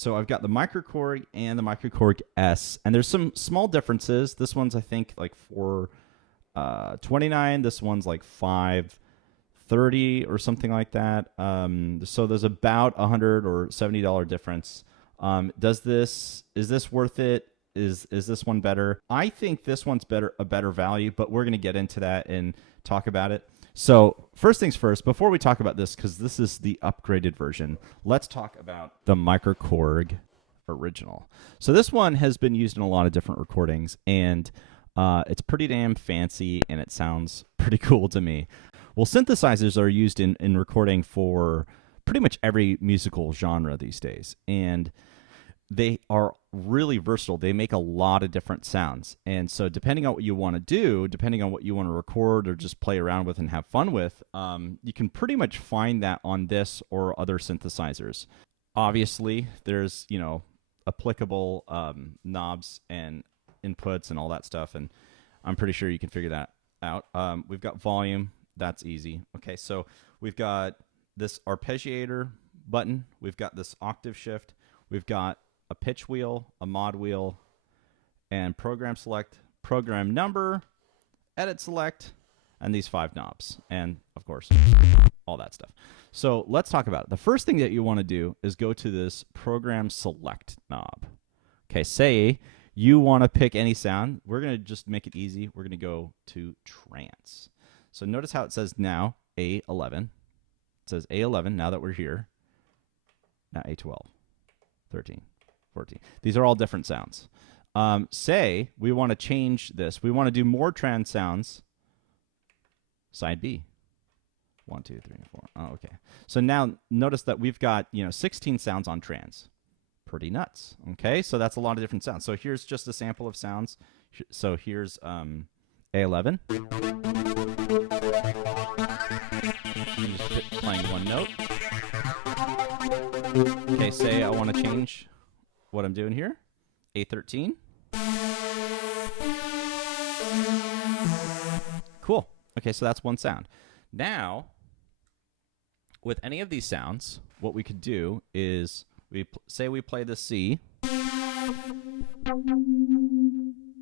So I've got the MicroKorg and the MicroKorg S, and there's some small differences. This one's, I think, like $429. This one's like $530 or something like that. So there's about $100 or $70 difference. Is this worth it? Is this one better? I think this one's a better value, but we're going to get into that and talk about it. So first things first, before we talk about this, because this is the upgraded version, let's talk about the MicroKorg original. So this one has been used in a lot of different recordings, and it's pretty damn fancy, and it sounds pretty cool to me. Well, synthesizers are used in recording for pretty much every musical genre these days, and they are really versatile. They make a lot of different sounds. And so depending on what you want to do, depending on what you want to record or just play around with and have fun with, you can pretty much find that on this or other synthesizers. Obviously, there's, applicable knobs and inputs and all that stuff, and I'm pretty sure you can figure that out. We've got volume. That's easy. Okay, so we've got this arpeggiator button. We've got this octave shift. We've got a pitch wheel, a mod wheel, and program select, program number, edit select, and these 5 knobs, and of course, all that stuff. So let's talk about it. The first thing that you want to do is go to this program select knob. Okay, say you want to pick any sound. We're going to just make it easy. We're going to go to trance. So notice how it says now A11. It says A11 now that we're here. Now A12, 13. 14. These are all different sounds. Say we want to change this. We want to do more trance sounds. Side B. 1, 2, 3, 4. Oh, okay. So now notice that we've got 16 sounds on trance. Pretty nuts. Okay, so that's a lot of different sounds. So here's just a sample of sounds. So here's A11. I'm just playing one note. Okay, say I want to change what I'm doing here. A13. Cool. Okay, so that's one sound. Now, with any of these sounds, what we could do is say we play the C.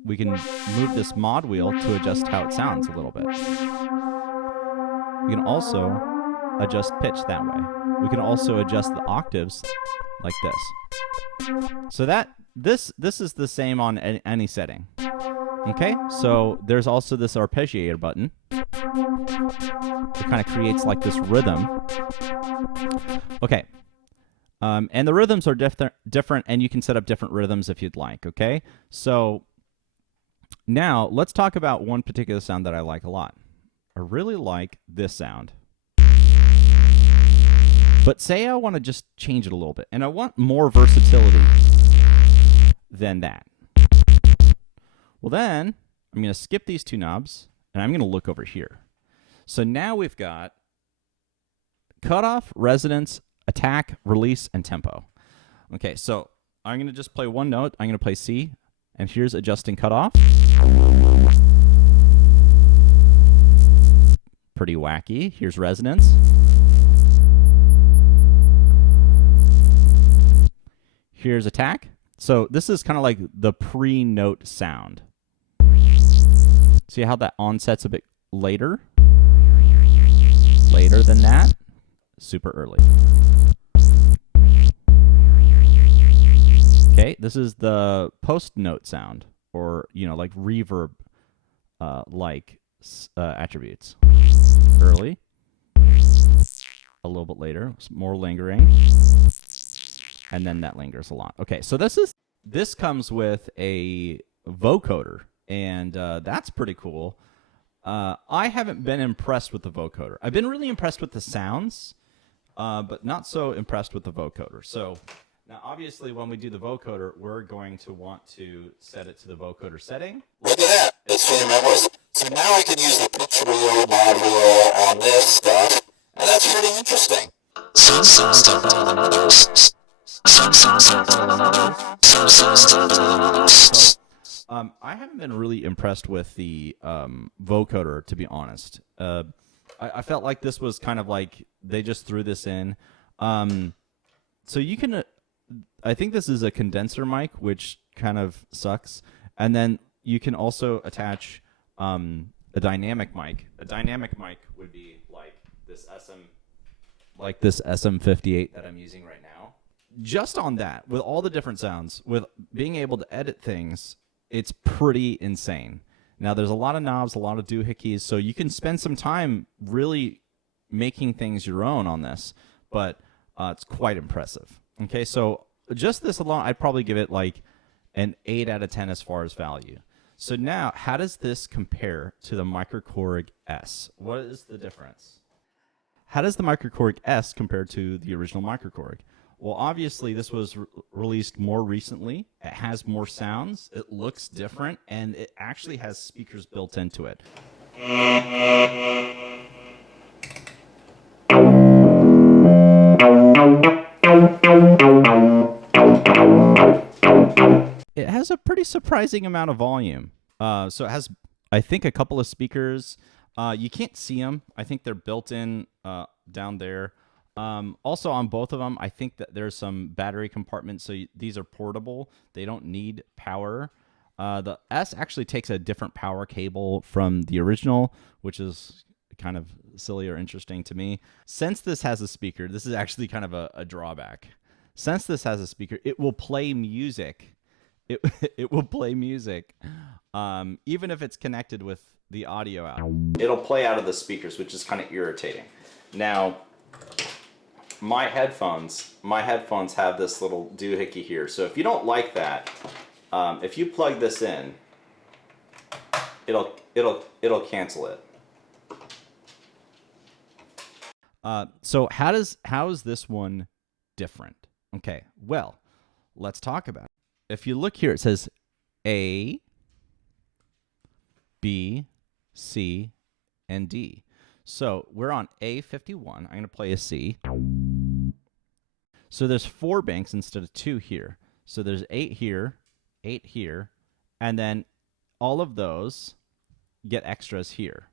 We can move this mod wheel to adjust how it sounds a little bit. We can also adjust pitch that way. We can also adjust the octaves like this. So this is the same on any setting. Okay, so there's also this arpeggiator button. It kind of creates like this rhythm. Okay, and the rhythms are different, and you can set up different rhythms if you'd like. Okay, so now let's talk about one particular sound that I like a lot. I really like this sound. But say I want to just change it a little bit, and I want more versatility than that. Well, then I'm going to skip these 2 knobs, and I'm going to look over here. So now we've got cutoff, resonance, attack, release, and tempo. Okay, so I'm going to just play one note. I'm going to play C, and here's adjusting cutoff. Pretty wacky. Here's resonance. Here's attack. So this is kind of like the pre-note sound. See how that onset's a bit later? Later than that? Super early. Okay, this is the post-note sound, or, like reverb attributes. Early. A little bit later, more lingering. And then that lingers a lot. Okay, so this comes with a vocoder, and that's pretty cool. I haven't been impressed with the vocoder. I've been really impressed with the sounds, but not so impressed with the vocoder. So now, obviously, when we do the vocoder, we're going to want to set it to the vocoder setting. Look at that. It's changing my voice. So now I can use the pitch wheel, mod wheel on this stuff, and that's pretty interesting. Some sounds are better than others. Some sounds are better than others. Some sounds are better than others. I haven't been really impressed with the vocoder, to be honest. I felt like this was kind of like they just threw this in. So you can I think this is a condenser mic, which kind of sucks. And then you can also attach a dynamic mic. A dynamic mic would be like this SM58 that I'm using right now. Just on that, with all the different sounds, with being able to edit things, it's pretty insane. Now, there's a lot of knobs, a lot of doohickeys, so you can spend some time really making things your own on this, but it's quite impressive. Okay, so just this alone, I'd probably give it like an 8 out of 10 as far as value. So now, how does this compare to the MicroKorg S? What is the difference? How does the MicroKorg S compare to the original MicroKorg? Well, obviously, this was released more recently. It has more sounds. It looks different, and it actually has speakers built into it. It has a pretty surprising amount of volume. So it has, I think, a couple of speakers. You can't see them. I think they're built in down there. Also, on both of them, I think that there's some battery compartments, so these are portable. They don't need power. The S actually takes a different power cable from the original, which is kind of silly or interesting to me. Since this has a speaker, this is actually kind of a drawback. Since this has a speaker, it will play music. It will play music, even if it's connected with the audio out. It'll play out of the speakers, which is kind of irritating. Now, my headphones have this little doohickey here. So if you don't like that, if you plug this in, it'll cancel it. So how is this one different? Okay, well, let's talk about it. If you look here, it says A, B, C, and D. So we're on A51. I'm going to play a C. So there's 4 banks instead of 2 here. So there's 8 here, and then all of those get extras here.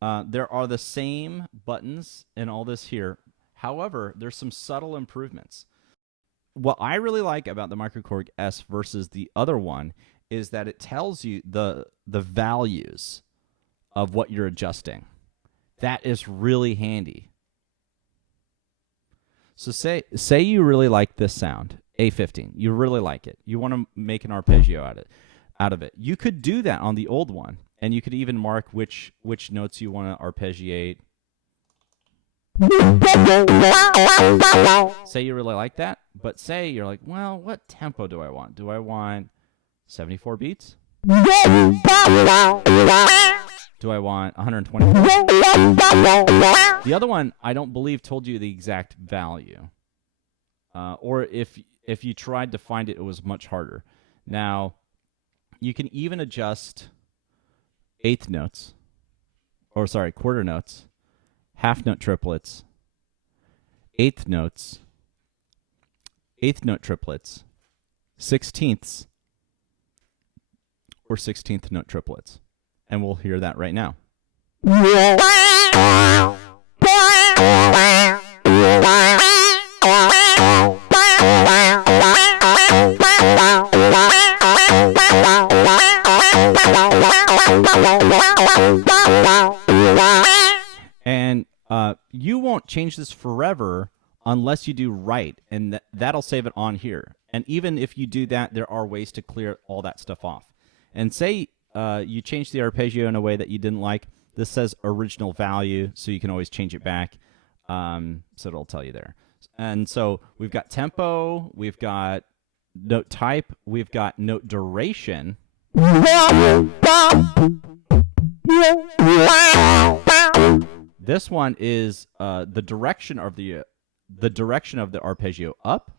There are the same buttons and all this here. However, there's some subtle improvements. What I really like about the MicroKorg S versus the other one is that it tells you the values of what you're adjusting. That is really handy. So say you really like this sound, A15. You really like it. You want to make an arpeggio out of it. You could do that on the old one, and you could even mark which notes you want to arpeggiate. Say you really like that, but say you're like, well, what tempo do I want? Do I want 74 beats? Do I want 120? The other one, I don't believe, told you the exact value. Or if you tried to find it, it was much harder. Now, you can even adjust quarter notes, half note triplets, eighth note triplets, sixteenths, or 16th note triplets. And we'll hear that right now. And you won't change this forever unless you do right, and that'll save it on here. And even if you do that, there are ways to clear all that stuff off. And say you change the arpeggio in a way that you didn't like. This says original value, so you can always change it back. So it'll tell you there. And so we've got tempo, we've got note type, we've got note duration. This one is the direction of the arpeggio up,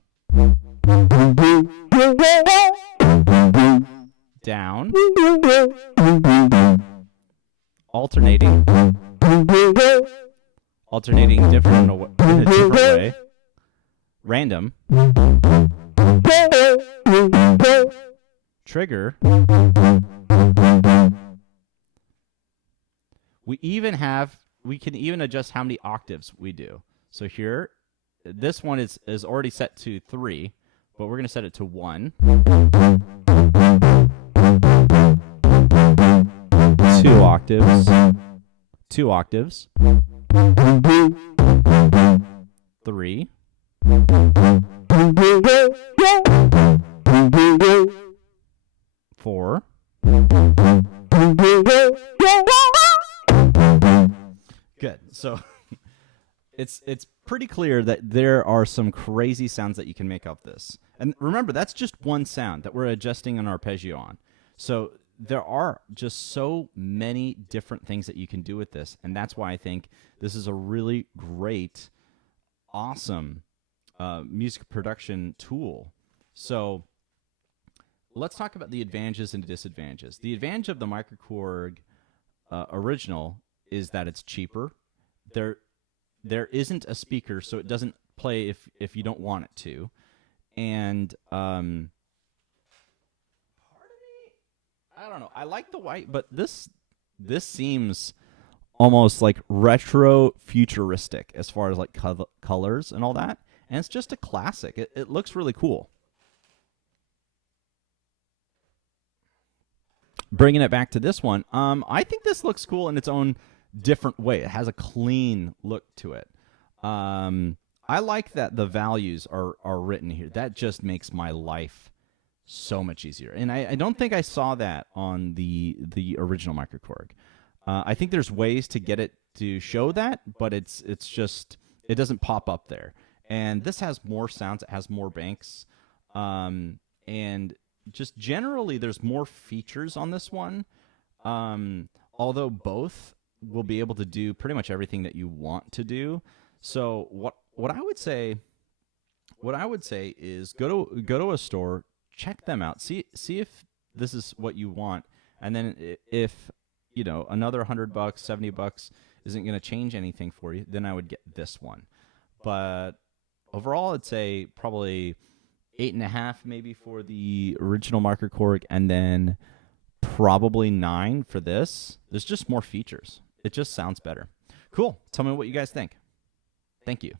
down, alternating different in a different way, random, trigger. We can even adjust how many octaves we do. So here, this one is already set to 3, but we're going to set it to 1. 2 octaves. 2 octaves. 3. 4. Good. So it's pretty clear that there are some crazy sounds that you can make off this. And remember, that's just one sound that we're adjusting an arpeggio on. So there are just so many different things that you can do with this, and that's why I think this is a really great, awesome music production tool. So let's talk about the advantages and disadvantages. The advantage of the MicroKorg original is that it's cheaper. There isn't a speaker, so it doesn't play if you don't want it to. And pardon me, I don't know. I like the white, but this seems almost like retro futuristic as far as like colors and all that. And it's just a classic. It looks really cool. Bringing it back to this one, I think this looks cool in its own different way. It has a clean look to it. I like that the values are written here. That just makes my life so much easier. And I don't think I saw that on the original MicroKorg. I think there's ways to get it to show that, but it's just, it doesn't pop up there. And this has more sounds. It has more banks. And just generally, there's more features on this one. Although both will be able to do pretty much everything that you want to do. So what I would say is go to a store, check them out, see if this is what you want, and then if another $100, $70 isn't going to change anything for you, then I would get this one. But overall, I'd say probably 8.5 maybe for the original MicroKorg, and then probably 9 for this. There's just more features. It just sounds better. Cool. Tell me what you guys think. Thank you.